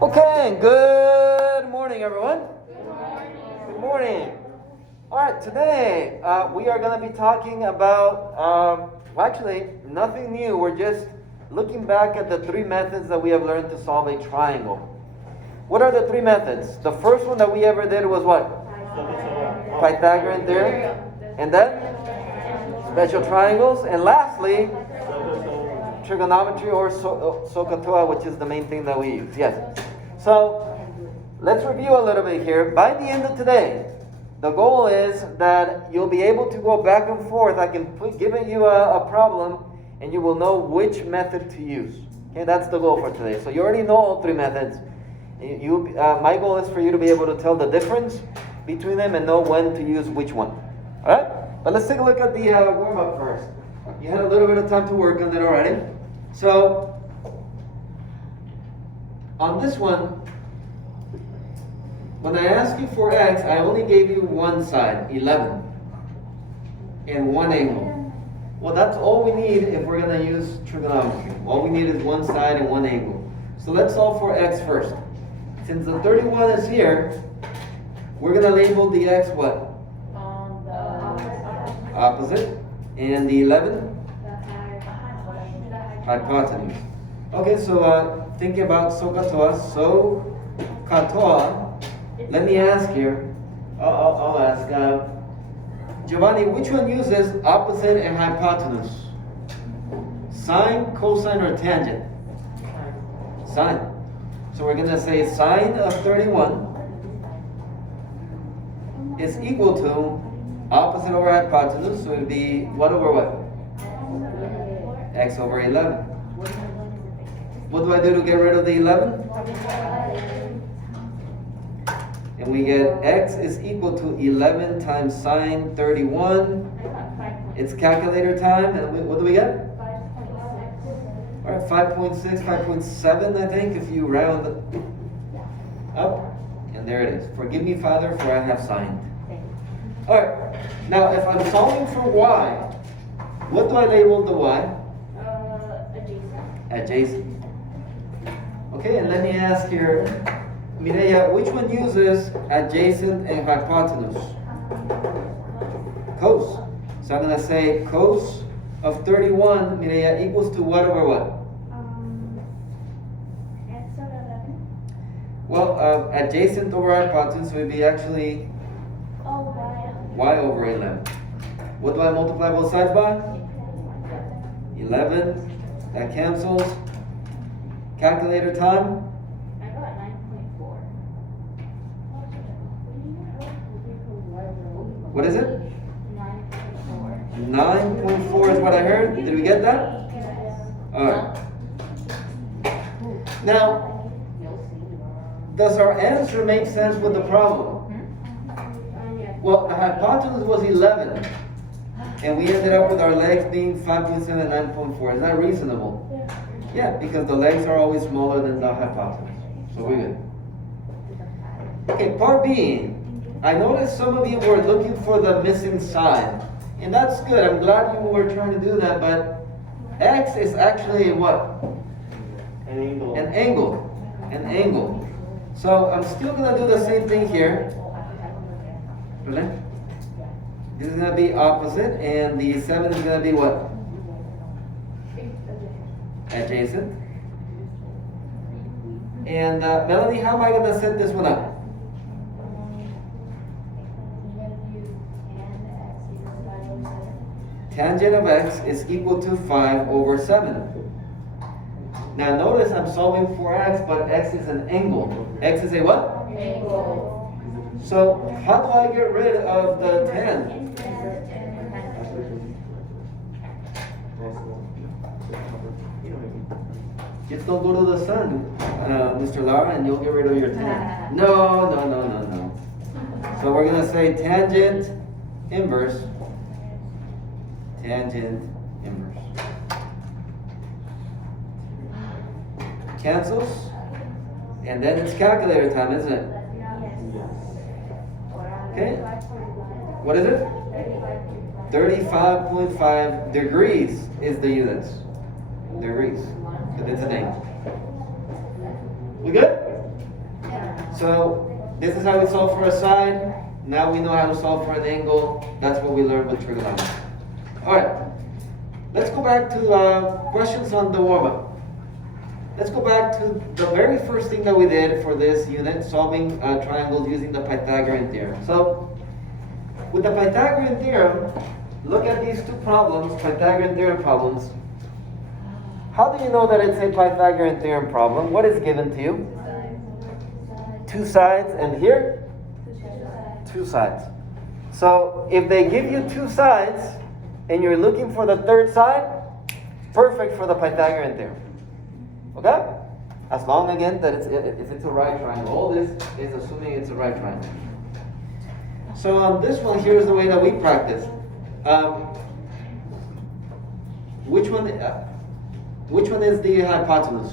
Okay, good morning, everyone. Good morning. All right, today we are going to be talking about, actually, nothing new. We're just looking back at the three methods that we have learned to solve a triangle. What are the three methods? The first one that we ever did was what? Pythagorean theorem. And then? Special triangles. And lastly, trigonometry or SOHCAHTOA, which is the main thing that we use. Yes. So, let's review a little bit here. By the end of today, the goal is that you'll be able to go back and forth. I can give you a problem, and you will know which method to use. Okay, that's the goal for today. So you already know all three methods. My goal is for you to be able to tell the difference between them and know when to use which one. All right? But let's take a look at the warm-up first. You had a little bit of time to work on it already. So, on this one, when I asked you for x, I only gave you one side, 11, and one angle. Well, that's all we need if we're going to use trigonometry. All we need is one side and one angle. So let's solve for x first. Since the 31 is here, we're going to label the x what? Opposite. And the 11? Hypotenuse. Okay, so thinking about SOHCAHTOA. SOHCAHTOA. Let me ask here. I'll ask. Giovanni, which one uses opposite and hypotenuse? Sine, cosine, or tangent? Sine. So we're going to say sine of 31 is equal to opposite over hypotenuse. So it would be what over what? X over 11. What do I do to get rid of the 11? And we get x is equal to 11 times sine 31. It's calculator time. And what do we get? All right, 5.6, 5.7, I think, if you round up. And there it is. Forgive me, Father, for I have signed. All right. Now, if I'm solving for y, what do I label the y? Adjacent. Okay, and let me ask here, Mireya, which one uses adjacent and hypotenuse? Cos. So I'm going to say cos of 31, Mireya, equals to what over what? X over 11. Well, adjacent over hypotenuse would be actually y over 11. What do I multiply both sides by? 11. That cancels. Calculator time. I got 9.4. What is it? 9.4. 9.4 is what I heard. Did we get that? Yes. Alright. Now, does our answer make sense with the problem? Well, the hypotenuse was 11. And we ended up with our legs being 5.7 and 9.4. Is that reasonable? Yeah, because the legs are always smaller than the hypotenuse. So we're good. Okay, part B. I noticed some of you were looking for the missing side. And that's good. I'm glad you were trying to do that. But x is actually what? An angle. An angle. An angle. So I'm still going to do the same thing here. Really? This is going to be opposite, and the 7 is going to be what? Adjacent. And Melanie, how am I going to set this one up? Tangent of x is equal to 5 over 7. Now notice I'm solving for x, but x is an angle. X is a what? Angle. So how do I get rid of the tan? Just don't go to the sun, Mr. Lara, and you'll get rid of your tan. No. So we're going to say tangent inverse. Tangent inverse. Cancels. And then it's calculator time, isn't it? Okay. What is it? 35.5 degrees is the units. Degrees. Because it's an angle. We good? Yeah. So this is how we solve for a side. Now we know how to solve for an angle. That's what we learned with trigonometry. All right. Let's go back to questions on the warm-up. Let's go back to the very first thing that we did for this unit, solving triangles using the Pythagorean theorem. So with the Pythagorean theorem, look at these two problems, Pythagorean theorem problems. How do you know that it's a Pythagorean theorem problem? What is given to you? Two sides, and here? Two sides. So if they give you two sides and you're looking for the third side, perfect for the Pythagorean theorem. Okay? As long again that if it's a right triangle. All this is assuming it's a right triangle. So on this one, here's the way that we practice. Which one is the hypotenuse?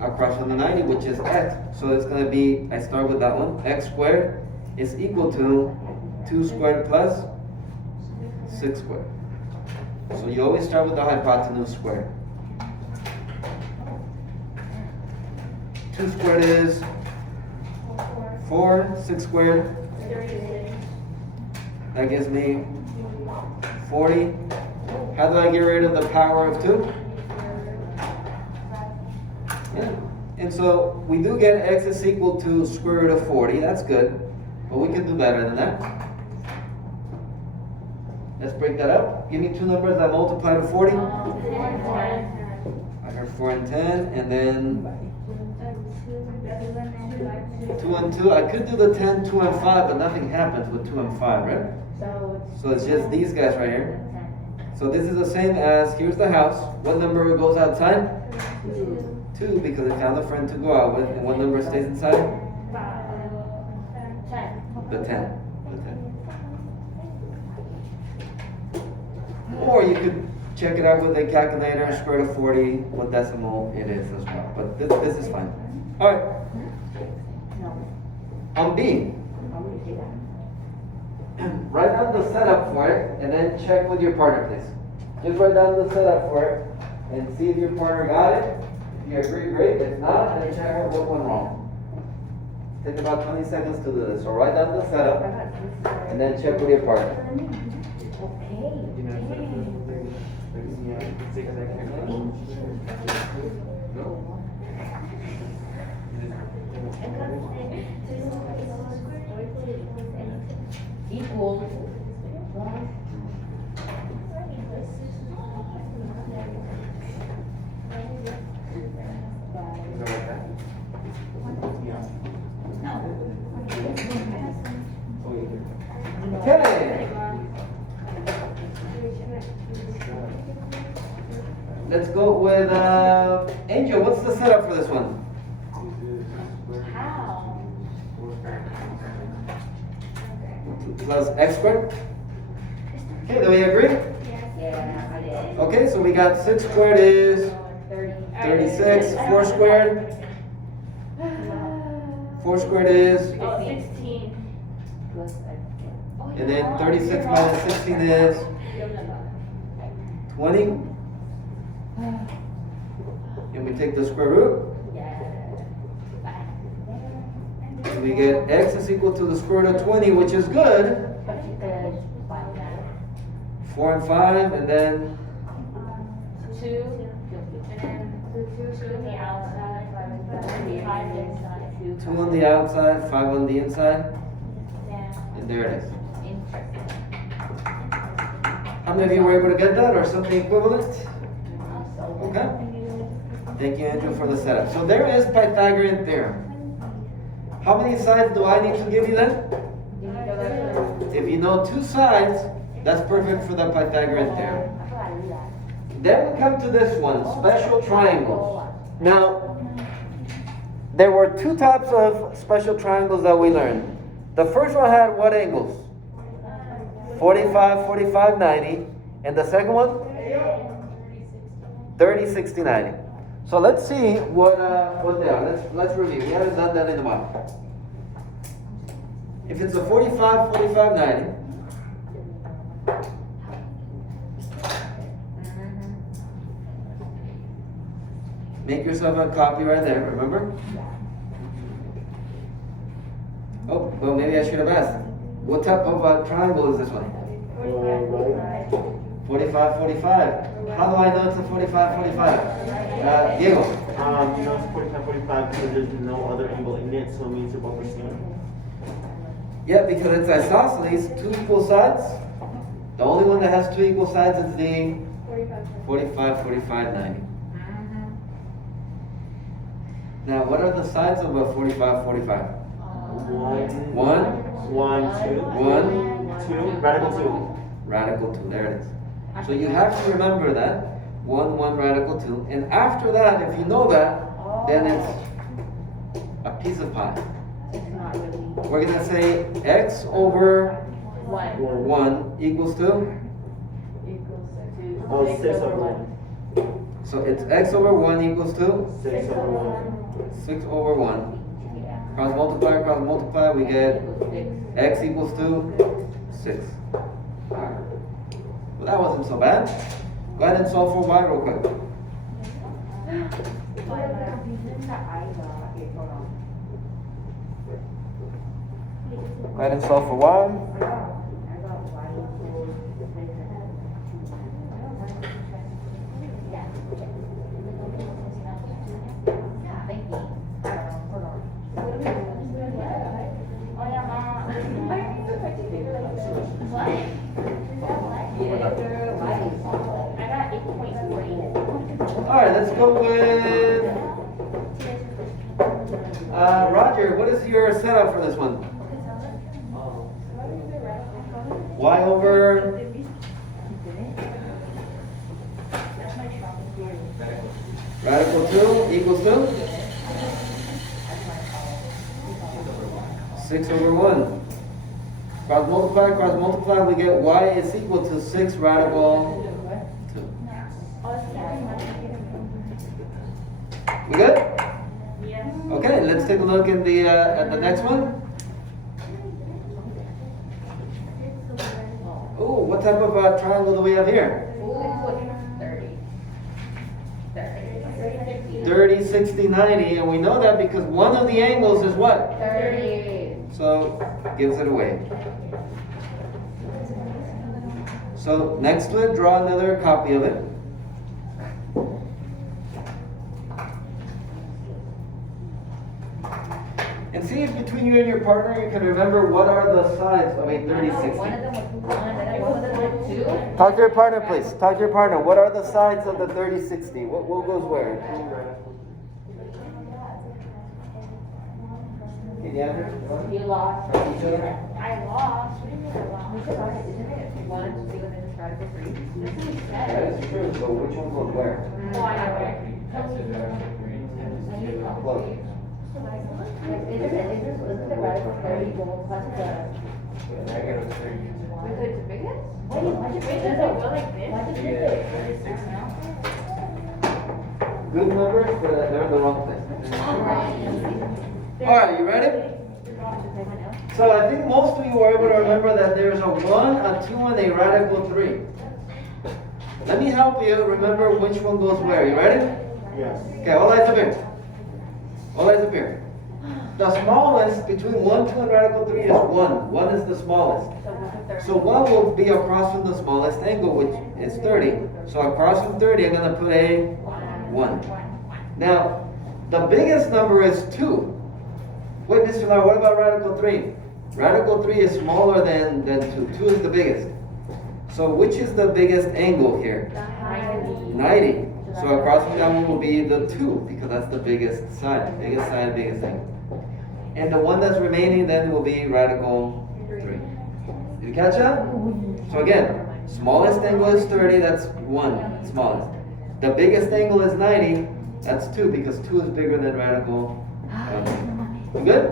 Across from the 90, which is x. So it's going to be, I start with that one. X squared is equal to 2 squared plus 6 squared. So you always start with the hypotenuse squared. 2 squared is 4, 6 squared. That gives me 40. How do I get rid of the power of 2? Yeah. And so we do get x is equal to square root of 40. That's good. But we can do better than that. Let's break that up. Give me two numbers that multiply to 40. I heard 4 and 10. And then 2 and 2. I could do the 10, 2 and 5, but nothing happens with 2 and 5, right? So it's just these guys right here. So this is the same as, here's the house. What number goes outside? 2, because it found a friend to go out with. And what number stays inside? The 10. Or you could check it out with a calculator, square root of 40, what decimal it is as well. But this is fine. All right. On B, write down the setup for it and then check with your partner, please. Just write down the setup for it and see if your partner got it. If you agree, great. If not, then check out what went wrong. Take about 20 seconds to do this. So write down the setup and then check with your partner. Equal. Okay. Let's go with Angel. What's the setup for this one? How? Plus x squared. Okay, do we agree? Yeah, I did. Okay, so we got 6 squared is 36. 4 squared. 4 squared is, 16. and then 36 minus 16 is 20. And we take the square root. And we get x is equal to the square root of 20, which is good. 4 and 5, and then 2. And then 2 on the outside, 5 inside. 2 on the outside, 5 on the inside. And there it is. How many of you were able to get that or something equivalent? Okay. Thank you, Andrew, for the setup. So there is Pythagorean theorem. How many sides do I need to give you then? If you know 2 sides, that's perfect for the Pythagorean theorem. Then we come to this one, special triangles. Now, there were 2 types of special triangles that we learned. The first one had what angles? 45, 45, 90. And the second one? 30, 60, 90. So let's see what they are. Let's review. We haven't done that in a while. If it's a 45, 45, 90. Make yourself a copy right there, remember? Oh, well, maybe I should have asked. What type of triangle is this one? Right. 45, 45. How do I know it's a 45, 45? Diego. You know it's 45, 45 because there's no other angle in it, so it means they're both the same. Yeah, because it's isosceles, two equal sides. The only one that has two equal sides is the 45, 45, 90. Now, what are the sides of a 45, 45? One, 2, radical 2. radical 2, there it is. So you have to remember that. 1, 1, radical 2. And after that, if you know that, then it's a piece of pie. We're going to say x over 1 equals to? Oh, 6 over 1. So it's x over 1 equals to? 6 over 1. 6 over 1. Cross multiply, we get x equals to 6. Well, that wasn't so bad. Go ahead and solve for y real quick. Go ahead and solve for y. I got 8.3. Alright, let's go with Roger. What is your setup for this one? Y over radical 2 equals to 6 over 1. Cross multiply, we get y is equal to 6 radical 2. We good? Yes. Okay, let's take a look at the next one. Oh, what type of triangle do we have here? 30, 60, 90, and we know that because one of the angles is what? 30. So, gives it away. So, next to it, draw another copy of it. And see if between you and your partner you can remember what are the sides of a 30, 60. One of them was 1, and one of them was 2. Talk to your partner, please. Talk to your partner. What are the sides of the 30, 60? What goes where? Can you answer? You lost. Each other? I lost. What do you mean I lost? Isn't it 1 to 2 and then it's radical 3? That's what you That said. is true. So which one goes where? Oh, I know where. Look. Isn't the radical 30 goal plus the... Is it the biggest? Wait, why'd you break it? Does it go like this? Why'd you break it? Good numbers, but they're in the wrong place. Alright, you ready? So I think most of you were able to remember that there's a 1, a 2, and a radical 3. Let me help you remember which one goes where. You ready? Yes. Okay, all eyes up here. All eyes up here. The smallest between 1, 2, and radical 3 is 1. 1 is the smallest. So 1 will be across from the smallest angle, which is 30. So across from 30, I'm going to put a 1. Now, the biggest number is 2. Wait, Mr. Lau, what about radical 3? Radical 3 is smaller than 2. 2 is the biggest. So which is the biggest angle here? 90. So across from that one will be the 2, because that's the biggest side. Biggest side, biggest angle. And the one that's remaining then will be radical 3. Did you catch that? So again, smallest angle is 30, that's 1, smallest. The biggest angle is 90, that's 2, because 2 is bigger than radical 1. We good?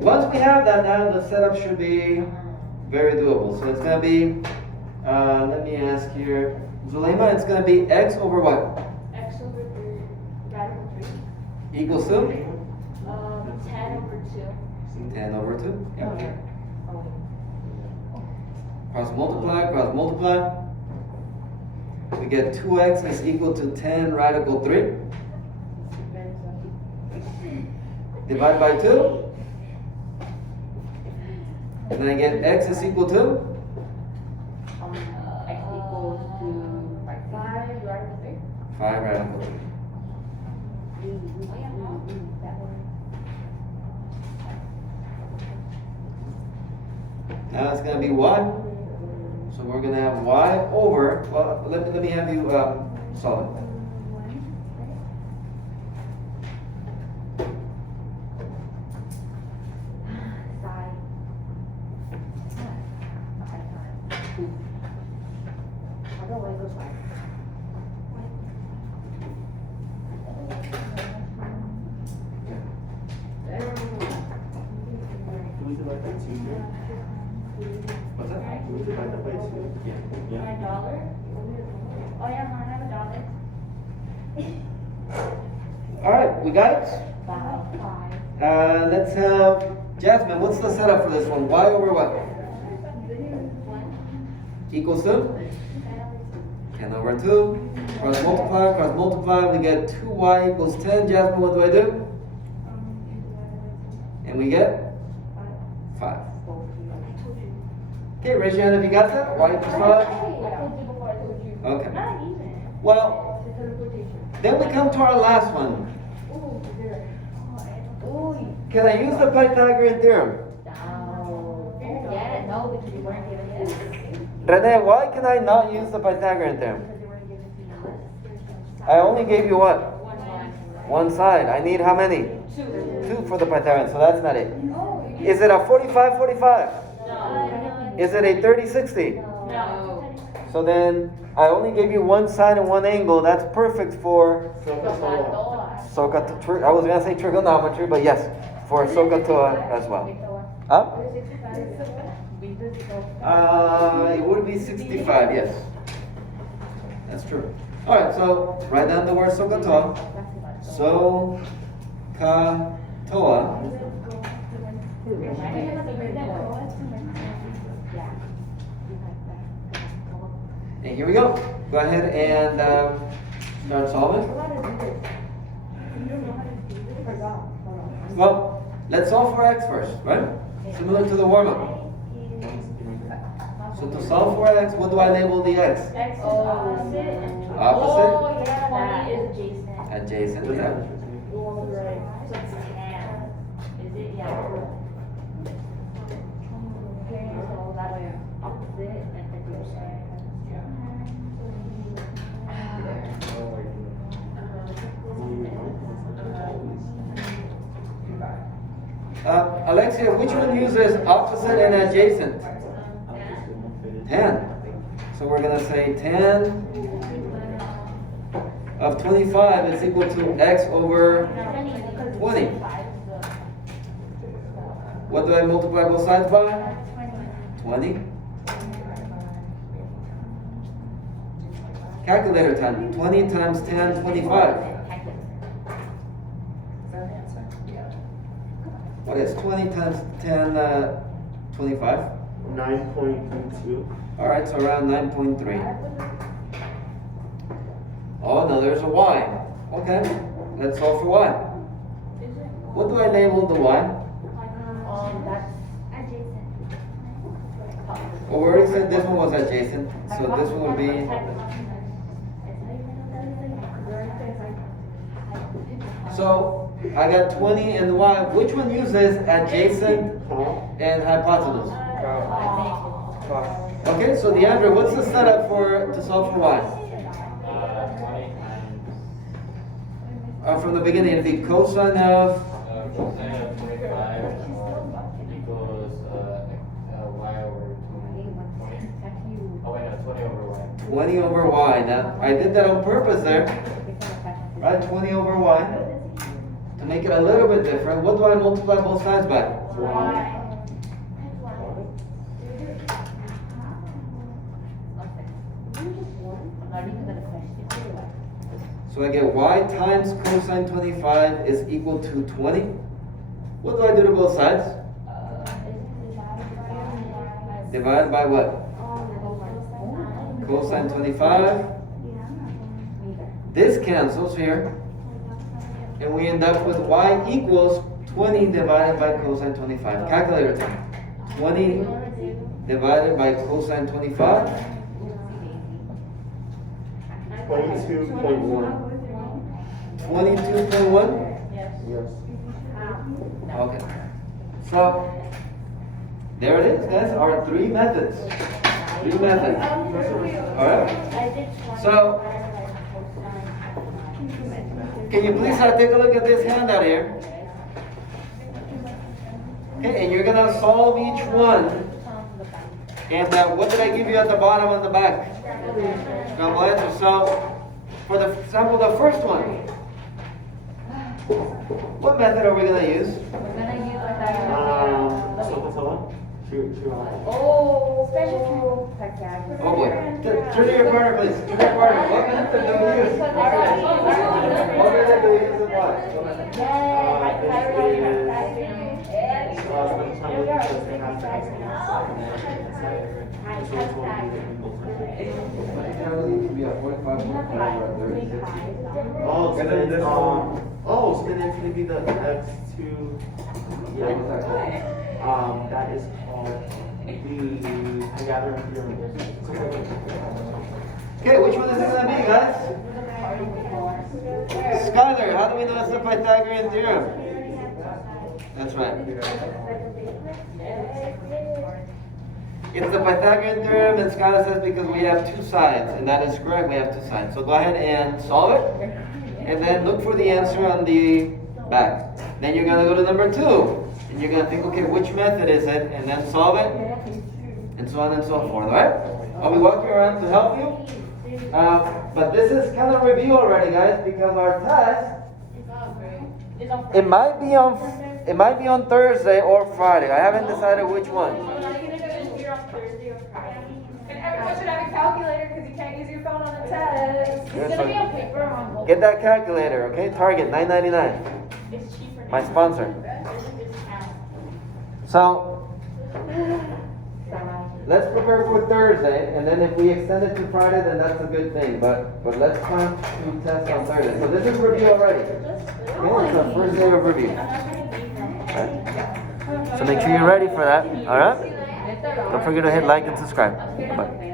Once we have that, now the setup should be very doable. So it's going to be, let me ask here, Zulema, it's going to be x over what? X over 3, radical 3. Equals to? 10 over 2. 10 over 2. Yep. Cross multiply. We get 2x is equal to 10 radical 3. Divide by 2. And then I get x is equal to? X equals to 5 divided by 3. 5 radical 3. Now it's going to be y. So we're going to have y over, well, let me have you solve it. Can we divide by 2 here? What's that? Can we divide that by 2? Yeah. My dollar? Oh yeah, I have a dollar. All right, we got it? Let's have Jasmine. What's the setup for this one? Y over what? Equals to 10 over 2. Cross multiply. We get 2y equals 10. Jasmine, what do I do? And we get 5. Okay, raise your hand if you got that. Y equals 5. I told you before, I told you. Okay. Not even. Well, then we come to our last one. Can I use the Pythagorean theorem? Yeah, no, because you weren't given it. Rene, why can I not use the Pythagorean theorem? Because you weren't given numbers. I only gave you what? One side. I need how many? 2 for the Pythagorean, so that's not it. Is it a 45-45? No. Is it a 30-60? No. So then, I only gave you one side and one angle. That's perfect for SOHCAHTOA. I was going to say trigonometry, but yes, for SOHCAHTOA as well. Huh? It would be 65, yes. That's true. Alright, so write down the word SOHCAHTOA. SOHCAHTOA. And here we go. Go ahead and start solving. Well, let's solve for x first, right? Similar to the warm-up. So to solve for x, what do I label the x? X is opposite. Opposite? Oh, yeah, that is adjacent. Adjacent to that. So it's tan. Is it? Yeah. Okay, so that way opposite and adjacent. Alexia, which one uses opposite and adjacent? 10. So we're going to say 10 of 25 is equal to x over 20. What do I multiply both sides by? 20. Calculator time. 20 times 10, 25. What is 20 times 10, 25? 9.2. Alright, so around 9.3. Oh, no, there's a y. Okay, let's solve for y. What do I label the y? That's Well, we already said this one was adjacent, so this one would be... So, I got 20 and y. Which one uses adjacent and hypotenuse? Okay, so Deandra, what's the setup to solve for y? 20 times From the beginning, it'd be cosine of... cosine of 25 equals y over 20. Oh wait, no, 20 over y. 20 over y. Now, I did that on purpose there. Right, 20 over y. To make it a little bit different, what do I multiply both sides by? So I get y times cosine 25 is equal to 20. What do I do to both sides? Divide by what? Cosine 25. This cancels here. and we end up with y equals 20 divided by cosine 25. Calculator time. 20 divided by cosine 25. 22.1. 22.1. Yes. Yes. Okay. So there it is, guys. Our three methods. Three methods. All right. So can you please take a look at this handout here? Okay, and you're gonna solve each one. And what did I give you at the bottom and the back? Scramble answers. So, for the example, the first one. What method are we gonna use? We're gonna use Oh, special. Pythagoras. Oh boy. Turn to your partner, please. Turn to your partner. What method do we use? What method do we use and why? Oh, so then so then it's gonna be the x2. Yeah. That is called the Pythagorean theorem. Okay, which one is it gonna be, guys? Skylar, how do we know it's the Pythagorean theorem? That's right. It's the Pythagorean theorem, and Skylar says because we have two sides, and that is correct, we have two sides. So go ahead and solve it, and then look for the answer on the back. Then you're gonna go to number 2, and you're gonna think, okay, which method is it, and then solve it, and so on and so forth, alright? I'll be walking around to help you. But this is kind of review already, guys, because our test, it might be on Thursday or Friday. I haven't decided which one. And everyone should have a calculator because you can't use your phone on the test. It's gonna be on paper or on Google. Get that calculator, okay? Target $9.99. It's cheaper. My sponsor. So let's prepare for Thursday, and then if we extend it to Friday, then that's a good thing. But let's plan to test on Thursday. So this is review already. Okay, it's the first day of review. Okay? So make sure you're ready for that. All right? Don't forget to hit like and subscribe. Bye.